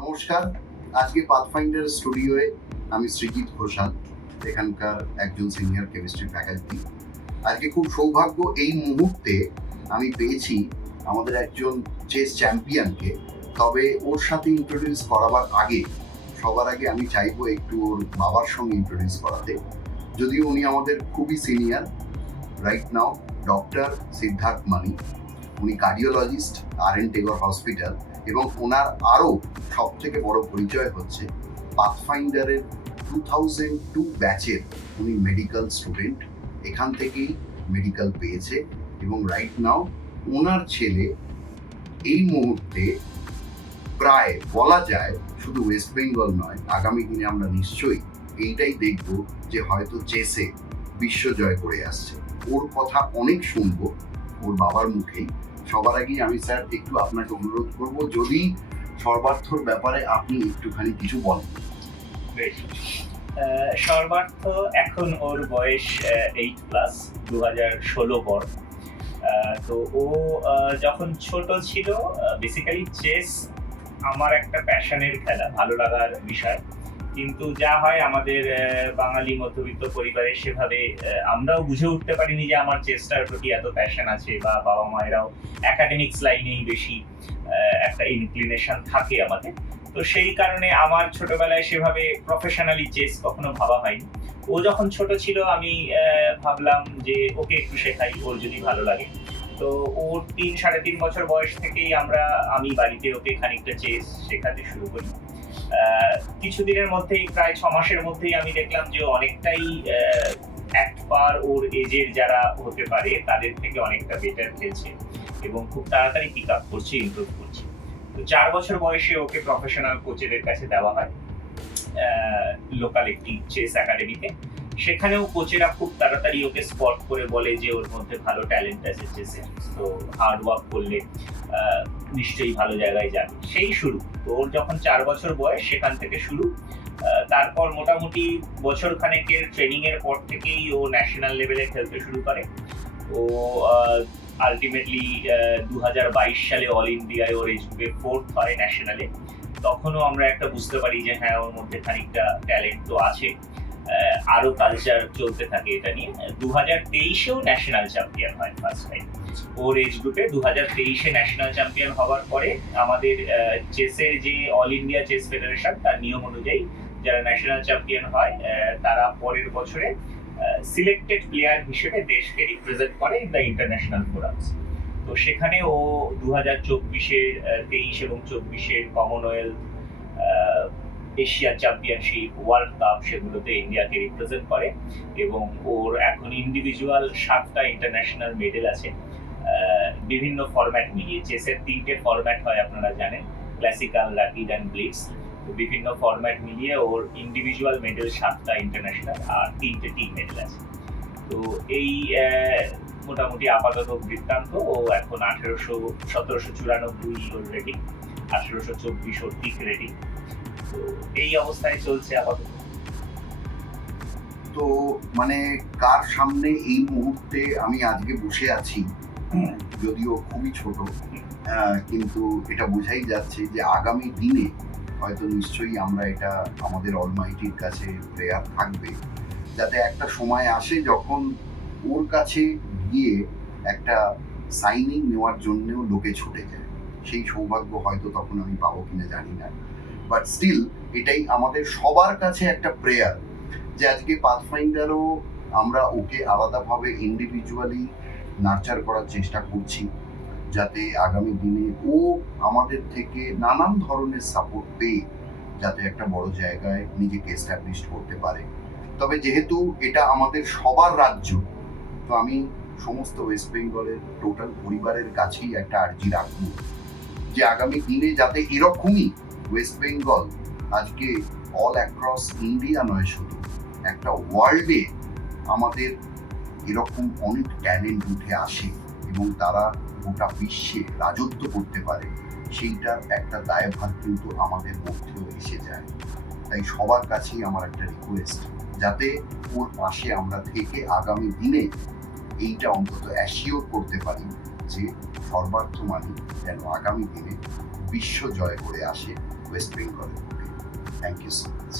নমস্কার। আজকে পাথফাইন্ডার স্টুডিওয়ে আমি সৃজিত ঘোষাল, এখানকার একজন সিনিয়র কেমিস্ট্রি ফ্যাকাল্টি। আজকে খুব সৌভাগ্য, এই মুহূর্তে আমি পেয়েছি আমাদের একজন চেস চ্যাম্পিয়নকে। তবে ওর সাথে ইন্ট্রোডিউস করাবার আগে সবার আগে আমি চাইবো একটু ওর বাবার সঙ্গে ইন্ট্রোডিউস করাতে, যদিও উনি আমাদের খুবই senior right now. Doctor Siddhartha Mani, উনি কার্ডিওলজিস্ট আর.এন. টেগর হসপিটাল, এবং ওনার আরও সব থেকে বড় পরিচয় হচ্ছে পাথফাইন্ডারের 2002 ব্যাচের উনি মেডিকেল স্টুডেন্ট। এখান থেকেই মেডিকেল পেয়েছে এবং রাইট নাও ওনার ছেলে এই মুহূর্তে প্রায় বলা যায় শুধু ওয়েস্ট বেঙ্গল নয়, আগামী দিনে আমরা নিশ্চয়ই এইটাই দেখব যে হয়তো চেসে বিশ্বজয় করে আসছে। ওর কথা অনেক শুনবো ওর বাবার মুখেই। সবার আগেই আমি স্যার একটু আপনাকে অনুরোধ করব, যদি সর্বার্থর ব্যাপারে আপনি একটুখানি কিছু বলেন। সর্বার্থ এখন ওর বয়স 8+, 2016 বর। তো ও যখন ছোট ছিল, বেসিক্যালি চেস আমার একটা প্যাশনের খেলা, ভালো লাগার বিষয়। কিন্তু যা হয় আমাদের বাঙালি মধ্যবিত্ত পরিবারে সেভাবে আমরাও বুঝে উঠতে পারিনি যে আমার চেসটার প্রতি এত প্যাশন আছে, বা বাবা মায়েরাও একাডেমিক্স লাইনেই বেশি একটা ইনক্লিনেশন থাকে আমাদের। তো সেই কারণে আমার ছোটবেলায় সেভাবে প্রফেশনালি চেস কখনো ভাবা হয়নি। ও যখন ছোট ছিল আমি ভাবলাম যে ওকে একটু শেখাই, ওর যদি ভালো লাগে। তো ওর 3-3.5 বছর বয়স থেকেই আমি বাড়িতে ওকে খানিকটা চেস শেখাতে শুরু করি। কিছুদিনের মধ্যেই, প্রায় 6 মাসের মধ্যেই আমি দেখলাম যে অনেকটাই একবার ওর এজের যারা হতে পারে তাদের থেকে অনেকটা বেটার খেলছে এবং খুব তাড়াতাড়ি পিক আপ করছে, ইমপ্রুভ করছে। তো 4 বছর বয়সে ওকে প্রফেশনাল কোচেদের কাছে দেওয়া হয় লোকাল একটি চেস একাডেমিতে। সেখানেও কোচেরা খুব তাড়াতাড়ি ওকে স্পট করে বলে যে ওর মধ্যে ভালো ট্যালেন্ট আছে চেসে, তো হার্ড ওয়ার্ক করলে নিশ্চয়ই ভালো জায়গায় যাবে। সেই শুরু। তো ওর যখন 4 বছর বয়স, সেখান থেকে শুরু। তারপর মোটামুটি বছর খানেকের ট্রেনিং এর পর থেকেই ও ন্যাশনাল লেভেলে খেলতে শুরু করে। ও আলটিমেটলি 2022 সালে অল ইন্ডিয়ায় ওর এজ গ্রুপে 4th হয় ন্যাশনালে। তখনও আমরা একটা বুঝতে পারি যে হ্যাঁ, ওর মধ্যে খানিকটা ট্যালেন্ট তো আছে। আরো কালচার চলতে থাকে এটা নিয়ে। 2023-এও ন্যাশনাল চ্যাম্পিয়ন হয় ফার্স্ট টাইম ওর এজ গ্রুপে। 2023-এ ন্যাশনাল চ্যাম্পিয়ন হওয়ার পরে আমাদের চেসের যে অল ইন্ডিয়া চেস ফেডারেশন, তার নিয়ম অনুযায়ী যারা ন্যাশনাল চ্যাম্পিয়ন হয় তারা পরের বছরে সিলেক্টেড প্লেয়ার হিসেবে দেশকে রিপ্রেজেন্ট করে ইন দ্য ইন্টারন্যাশনাল ফোরামস। তো সেখানে ও 2024-এর 23 এবং 24-এর Commonwealth, Asia championship, world cup, সেগুলোতে ইন্ডিয়াকে রিপ্রেজেন্ট করে এবং ওর এখন ইন্ডিভিজুয়াল 7টা ইন্টারন্যাশনাল মেডেল আছে বিভিন্ন ফরম্যাট মিলিয়ে। চেসের 3টে ফরম্যাট হয় আপনারা জানেন, ক্লাসিক্যাল, র্যাপিড অ্যান্ড ব্লিটজ। তো বিভিন্ন ফরম্যাট মিলিয়ে ওর ইন্ডিভিজুয়াল মেডেল 7টা ইন্টারন্যাশনাল আর 3টে টিম মেডেল আছে। তো এই মোটামুটি আপাতত বৃত্তান্ত। ও এখন 1794 ওর রেটিং, 1824 ওর পিক রেটিং। তো এই অবস্থায় চলছে আপাতত। তো মানে কার সামনে এই মুহূর্তে আমি আজকে বসে আছি, যদিও খুবই ছোট, কিন্তু এটা বোঝাই যাচ্ছে যে আগামী দিনে হয়তো নিশ্চয়ই আমরা এটা আমাদের অলমাইটির কাছে প্রেয়ার থাকবে, যাতে একটা সময় আসে যখন ওর কাছে গিয়ে একটা সাইনিং নেওয়ার জন্যও লোকে ছুটে যায়। সেই সৌভাগ্য হয়তো তখন আমি পাবো কিনা জানি না, বাট স্টিল এটাই আমাদের সবার কাছে একটা প্রেয়ার যে আজকে পাথফাইন্ডারও আমরা ওকে আলাদাভাবে ইন্ডিভিজুয়ালি নার্চার করার চেষ্টা করছি, যাতে আগামী দিনে ও আমাদের থেকে নানান ধরনের সাপোর্ট পেয়ে যাতে একটা বড় জায়গায় নিজেকে এস্টাবলিশ করতে পারে। তবে যেহেতু এটা আমাদের সবার রাজ্য, তো আমি সমস্ত ওয়েস্ট বেঙ্গলের টোটাল পরিবারের কাছেই একটা আর্জি রাখবো যে আগামী দিনে যাতে এরকমই ওয়েস্ট বেঙ্গল আজকে অল অ্যাক্রস ইন্ডিয়া নয়, শুধু একটা ওয়ার্ল্ডে আমাদের এরকম অনেক ট্যালেন্ট উঠে আসে এবং তারা গোটা বিশ্বে রাজত্ব করতে পারে, সেইটার একটা দায়ভার কিন্তু আমাদের মধ্যেও এসে যায়। তাই সবার কাছেই আমার একটা রিকোয়েস্ট, যাতে ওর পাশে আমরা থেকে আগামী দিনে এইটা অন্তত অ্যাসিওর করতে পারি যে সর্বার্থমানী যেন আগামী দিনে বিশ্ব জয় করে আসে ওয়েস্ট বেঙ্গলের বুকে। Thank you so much.